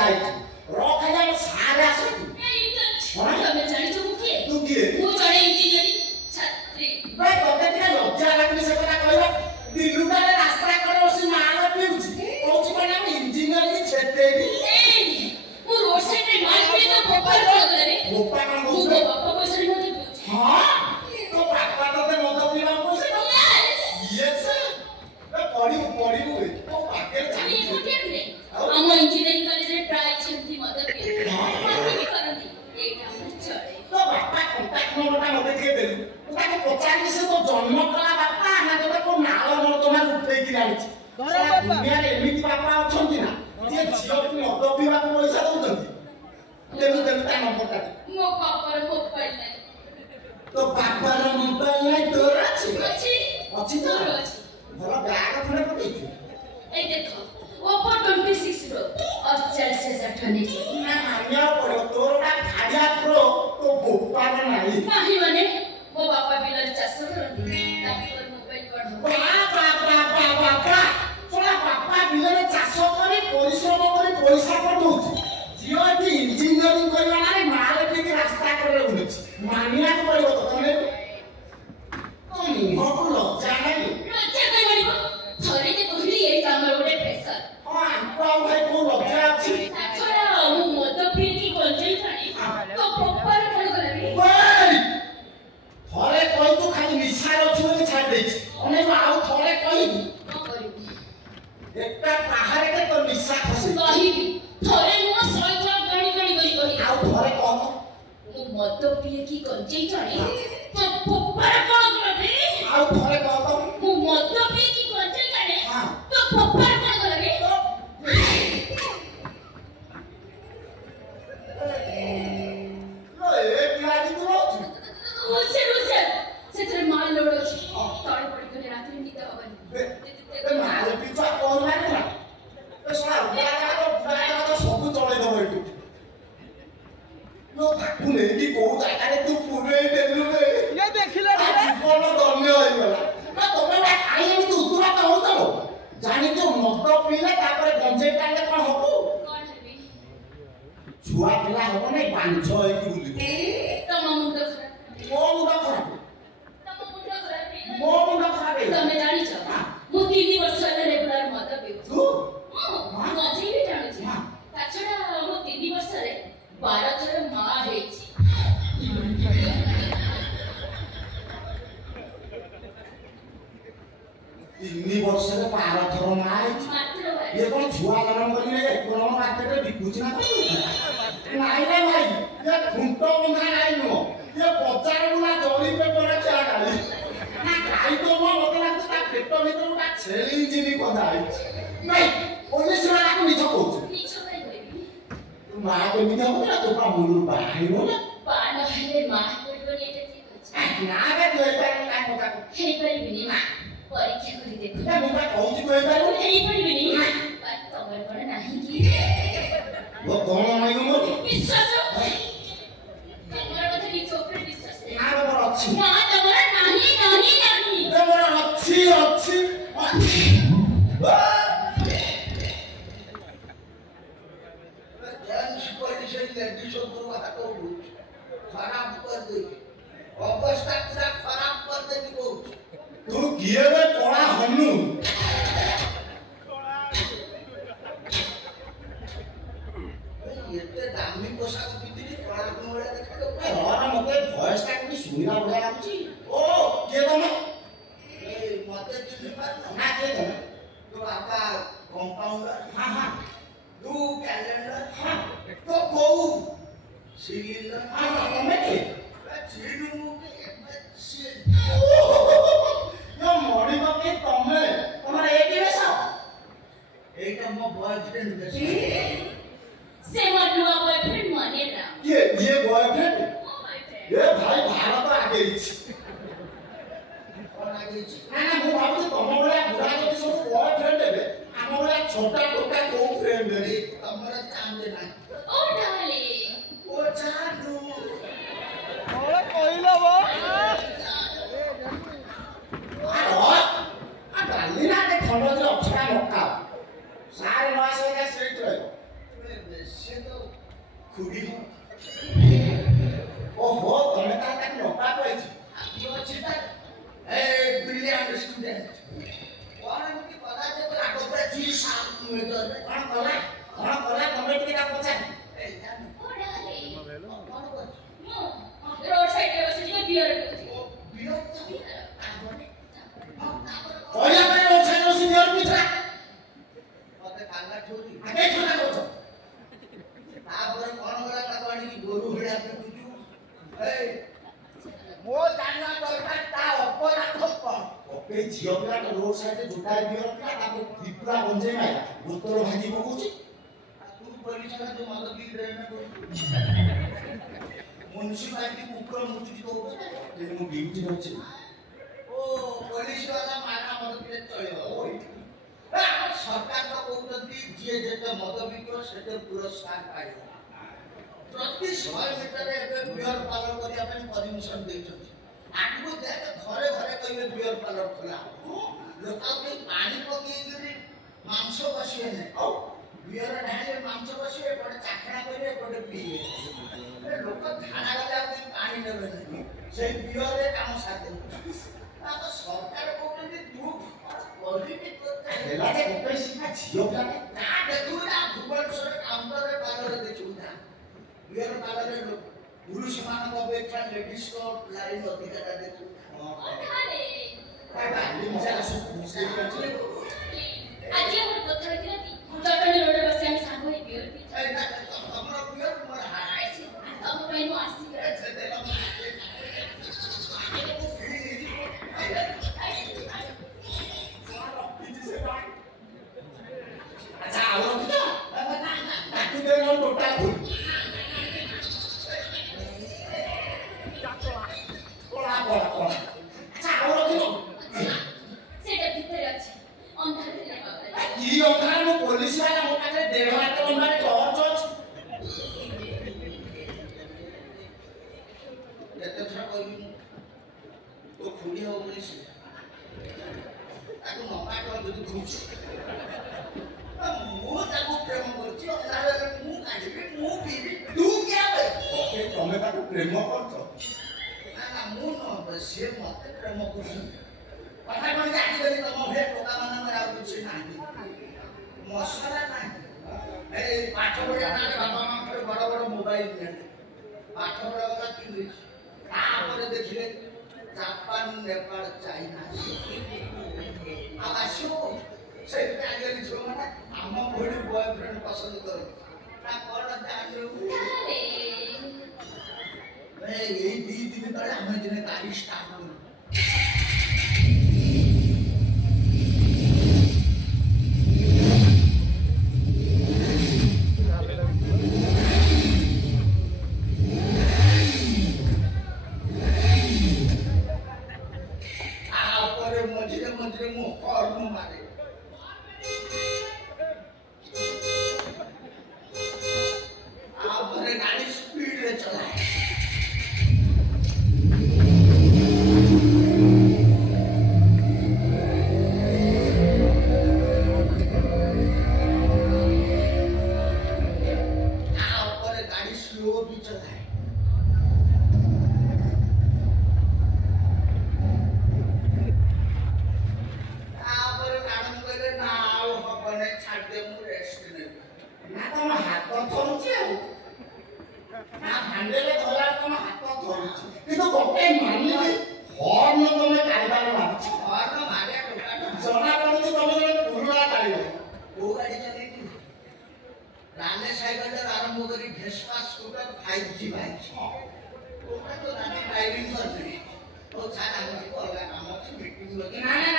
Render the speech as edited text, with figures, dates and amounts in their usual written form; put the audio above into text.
जाई रख जा सारे आसो तमे जानि तो किए तू किए मु जड़े इंजीनियरिंग छात्री बे तोते के लज्जा लागनी से कथा कहबा दिलुटारे रास्ता करे ओसी माल पिउची कहूची कोन हम इंजीनियरिंग छेतेबी मु रोड साइड रे माल पे तो पोपर कर रे गोपा कोन मु बोलछे बापा पैसा रे मते पिउची हां तो पापा तोते मत पिवा पैसा यस बे पड़ी तो पाके ये जानी कोठे रे हम इंजीनियरिंग कॉलेज रे ट्राई छंती मते पिउची भी करंती एटा हम चले तो बापा कांटेक्ट नंबरटा मते के देलु ताके पचारि से तो जन्म कला बापा ना तो को नाଳ ନର୍ଦ୍ଦମା ଉଠେଇ କି ଆଣିଛି ଦୁନିଆରେ ଏମିତି ବାପା ଅଛନ୍ତି ନା ଯେ ଝିଅକୁ ମଦ ପିଇବାକୁ ପଇସା ଦଉଛନ୍ତି ଦେଲୁ ତା ନମ୍ବରଟା मो पापा रे मोबाइल नाही तो ବାପାର ମୋବାଇଲ ନାହିଁ ତୋର ଅଛି ଅଛି ତ तोर अछि ଭଲ ବ୍ୟାଗ ଖଣ୍ଡେ ପକେଇଛୁ ए देखो ओप्पो 26 प्रो 48,000 टने ନା ମାନିବାକୁ ପଡ଼ିବ ତୋରଟା ଖାଡ଼ିଆ ପ୍ରୋ ତ ବୋପାର ନାହିଁ नाही माने मो बापा बिलर चाଷ करती तापर मोबाइल कोड ବାପା ଶୁଣା ବାପା ବିଲରେ ଚାଷ କରି ପରିଶ୍ରମ କରି ପଇସା କଟଉଛି ଝିଅ ଏଠି ଇଞ୍ଜିନିୟରିଂ କରିବା ନାରେ ମାଲ ଟିକେ ରାସ୍ତା କଡ଼ରେ ବୁଲୁଛି ମାନିବାକୁ ପଡ଼ିବ ତ ତମେ ତ ମୁହଁକୁ ଲଜ୍ଜା ନାହିଁ ଲଜ୍ଜା କାଇ ବଳିବ ଥରେ ଯେ କହିଲି ଏଇ କାମର ଗୋଟେ ପ୍ରେସର ହଁ ଆମକୁ ଆଉ ଭାଇ କୋଉ ଲଜ୍ଜା ଅଛି ତାଛଡ଼ା ମୁଁ ମଦ ପିଇକି ଗଞ୍ଜେଇ ଟାଣି ତ ପପାର କଣ କରିବି ଥରେ କହିଛୁ ଖାଲି ନିଶାରେ ଅଛି ବୋଲି ଛାଡ଼ି ଦେଇଛି ଅନେକ ଆଉ ଥରେ କହିବୁ କଣ କରିବି ଏକା ପାହାଡ଼ରେ ତ ନିଶା ଖସି କହିବି ଥରେ ମୁଁ ସହିତ ଗଣି କରି ଆଉ ଥରେ କହ ମୁଁ ମଦ ପିଇକି ଗଞ୍ଜେଇ ଟାଣି ତ ପପାର କଣ କରିବି ଆଉ ଥରେ କହ ତ ମୁଁ ମଦ ପିଇକି ଗଞ୍ଜେଇ ଟାଣି ହଁ ତ ପପାର କଣ କରିବି ସେଥିରେ ମାଲ ଲୋଡ ଅଛି ତଳେ ପଡ଼ିଗଲେ ରାତିରେ ନିଦ ହବନି ମାଲ ପିଛା କଣ ଲାଗିଲା ଶୁଣା ବୁଢ଼ା ସବୁ ଚଳେଇଦବ ଏଠୁ ତାକୁ ନେଇକି କୋଉ ଜାଗାରେ ତୁ ପୁରେଇ ଦେଲୁ ଜୀବନ ଧନ୍ୟ ହେଇଗଲା ନା ତମେ କାହିଁ ଏମିତି ଉତ୍ତୁରାଟ ହଉଛ ଜାଣିଛୁ ମଦ ପିଇଲେ ତାପରେ ଗଞ୍ଜେଇ ଟାଣିଲେ କଣ ହବୁ କଣ ହେବି ଛୁଆ ପିଲା ହବ ନାଇଁ ବାଞ୍ଝ ହେଇକି ବୁଲିବ ତମ ମୁଣ୍ଡ ଖରାପ ମୋ ମୁଣ୍ଡ ଖରାପ ମୋ ମୁଣ୍ଡ ଖରାପ ତମେ ଜାଣିଛ ମୁଁ 3 ବର୍ଷ ହେଲା ରେଗୁଲାର ମଦ ପିଉଛି ହଁ ଗଞ୍ଜେଇ ବି ଟାଣୁଛି ତାଛଡ଼ା ମୁଁ 3 ବର୍ଷରେ 12 ଥର ମା ହେଇଛି 3 ବର୍ଷରେ 12 ଥର ମା ହେଇଛି ମାତ୍ର ये कौन छुआ गरम करने इकोनॉमी मार्केट रे बिकुची ना नाही रे भाई ये खुंटो बंधा नाही नो ये बजार गुला दरी पे पड़े चला गाली ना काई तो मो मते लागत ता पेट भीतर ता छेली जिनी बंधा है नहीं पुलिस वाला को निछ कहू निछ काई कहबी तू मा के निछ हो ना तो पा मुलुर बाहिर हो ना पा न हेले मा होइबो एटा ठीक अछि ना रे दोई पर का कोका हेइ परिबिनी ना परीक्षा करी देखो ना मुका कहूची कोई पारू हेइ परिबिनी पर तमर कोन नाही की वो कौन नहीं मो विश्वास तमर कथा नि चोपरे विश्वास ना रे अच्छी ना तमर नाही रे मोर अच्छी खराब कर दे अवस्था पूरा खराब कर दे की कहू तू किए बे कोड़ा हनु एते दामी पोशाक पिंधिली कोड़ा कोड़ा देखा दो और मते वॉइस टा कोनी सुनिला बढिया लाଗୁଛି ओ के तमे ए मते चिन्ह पार ना के तमे तो बाबा कंपाउंडर हां तू कैलेंडर हां तो कहू सिलिंडर हां तमे के चिन्ह यो मोड़ी के तमे तमर एकी बेस एटा मो बॉयफ्रेंड बेस से मनुआ बॉयफ्रेंड माने ना ये बॉयफ्रेंड बॉयफ्रेंड ये भाई भारत आगे छी कोन आगे छी ना मु भाबु तम बडा बुढा के सब बॉयफ्रेंड हेबे हम बडा छोटा टोका को फ्रेंड हेबे तमरा चांद ना ओ डार्लिंग ओ चांद कहला बा खुड़ी ओहो तमे ता तक नोटा पाइछ आखियो अछि त ए ब्रिलियंट स्टूडेंट कोन एमती पता जे तो आगो पर जी साल मीटर कोन कला तमे टिका पछा ए जान ओडाले कोन कर मो रोड साइड रे बसी जे बियर पिउची ओ विरोध आगोने ओया पे ओछा नो सीनियर पिछा मते कांगा ठोरी आगे छोटा कोछ तापर कोन गला कावाणी की गोरु हिडा पे कुचु ए मो जाना दरकार ता अपराध कोन ओके झियो पिला रोड साइड रे जुटाय बियर पिला ताको दीपुरा गंजे माया बोतल भाजी पकोची तू पुलिस का जो मदद की रे ना म्युनिसिपालिटी ऊपर मुति तो तेरे मु ड्यूटी होची ओ पुलिस वाला मारा मदद के चलियो ओय सरकार तो कहउतंती जे जेते मद बिक्रो सेते पुरस्कार पाइबो प्रति 100 मीटर एबे बियर पार्लर करिया ପାଇଁ परमिशन ଦେଇଛନ୍ତି आगु देख घरे घरे कहिबे बियर पार्लर खोला लोक के पानी पकेइगिरी मांस बसिए ने औ बियर ढाले मांस बसिए पड़े चाखना करिए पड़े पिए लोक खाना गला के पानी नेबे नहीं से बियर रे काम साथे आ तो सरकार कहउतंती तू पॉलिटिक करता हेला जे ओके सिखा झियो पिला ना देखू ना भुवनेश्वर काउंटर रे पार्लर देखू ना बियर पार्लर रे पुरुष मान अपेक्षा लेडीज को लाइन अधिक देखू ओडाले काली मजा सब मुसे करछे আজি আমার কথা হইছিল কি জটনি রোডে বসে আমি সাঙ্গ হই বিयर পি ए ना हमरा बियर मोर हाराइছি তম পাই মু আসি अच्छा आओ ना ताकू दे नो टोटा भूल कोला अच्छा आओ रखिलो সেটা ভিতরে আছে অন্ধারে না বাবা की ओकरा मु पुलिस वाला मोटा के देवा तो मारे टॉर्च एते थरा कहबी तो खुडी हो बोली से ताको नपा कर যদি খুঁজ मु ताको प्रेम करछि तारे मु काढिबी मु पीबी तू क्या बे ओके तमे ताको प्रेम करतो ना ना मु न से मते प्रेम करछि কথা কোন জানি গলি তম ভে টোকা মানଙ୍କର ଆଉ କିଛି ନାହିଁ ମସଲା ନାହିଁ এই ପାଠ ପଢିବା ନାଁରେ ବାପା ମାଙ୍କର ବଡ ବଡ ମୋବାଇଲ ନେଲେ ପାଠ ପଢା ଗଲା କିଣି ତାପରେ ଦେଖିଲେ ଜାପାନ ନେପାଳ ଚାଇନା ଆଉ ଆସିବ ସେଇଟା ଆଗରେ ଝିଅ ମାନେ ଆମ ଭଳି ବୟଫ୍ରେଣ୍ଡ ପସନ୍ଦ କରେ ନା କଣ ଜାଣିବୁ ଏଇ 2 ଦିନ ତଳେ ଆମେ ଦିନେ ଗାଡି ଷ୍ଟାର୍ଟ କଲୁ मझे मु हॉर्न मारे आप गाड़ी स्पीड रे चलाए गाड़ी स्लो भी चलाए ना तम हाथ धरुची ना हांडेले धरा तम हाथ धरुची किंतु गोटे मानिली हॉर्न तमे कायदार मारछ हॉर्न मारे टोका जना पड़ुची तमे जने पुरुला काढिलो ओ गाड़ी चले राने साइकिल से आरंभ करी भेस्पा स्कूटर 5G बाइक ओका तो राने ड्राइविंग करते तो सारा हमको अलग काम से मीटिंग लगे ना ना